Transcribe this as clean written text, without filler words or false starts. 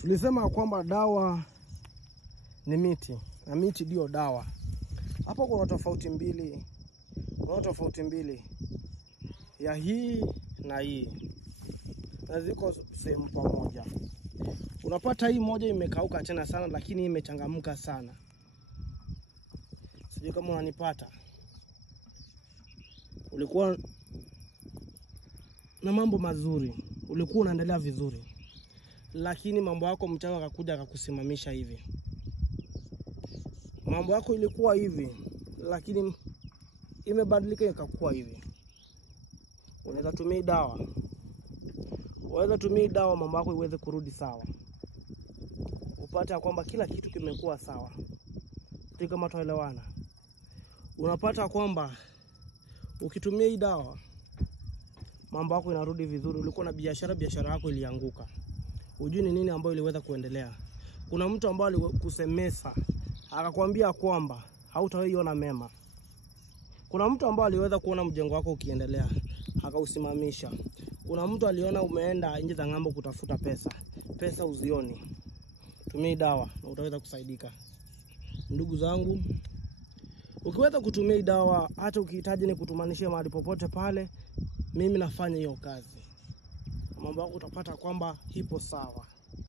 Tulisema kwamba dawa ni miti na miti ndio dawa. Hapo kuna tofauti mbili. Kuna tofauti mbili ya hii na hii. Na ziko sehemu pamoja. Unapata hii moja imekauka tena sana, lakini imechangamka sana. Sijui kama unanipata. Ulikuwa na mambo mazuri, ulikuwa unaendelea vizuri, lakini mambo yako mchawi akakuja akakusimamisha hivi. Mambo yako ilikuwa hivi, lakini imebadilika ikakuwa hivi. Unaweza tumia dawa. Unaweza tumia dawa mambo yako iweze kurudi sawa. Upate kwamba kila kitu kimekuwa sawa. Sio kama tuelewana. Unapata kwamba ukitumia hii dawa mambo yako inarudi vizuri. Ulikuwa na biashara yako ilianguka. Hujui ni nini ambayo iliweza kuendelea. Kuna mtu ambaye alikusemesa akakwambia kwamba hautaiona mema. Kuna mtu ambaye aliweza kuona mjengo wako ukiendelea akausimamisha. Kuna mtu aliona umeenda nje za ng'ambo kutafuta pesa uzioni. Tumia dawa na utaweza kusaidika. Ndugu zangu, ukiweza kutumia dawa, hata ukihitaji ni kutumanishia mahali popote pale, mimi nafanya hiyo kazi. Mambo yako utapata kwamba ipo sawa.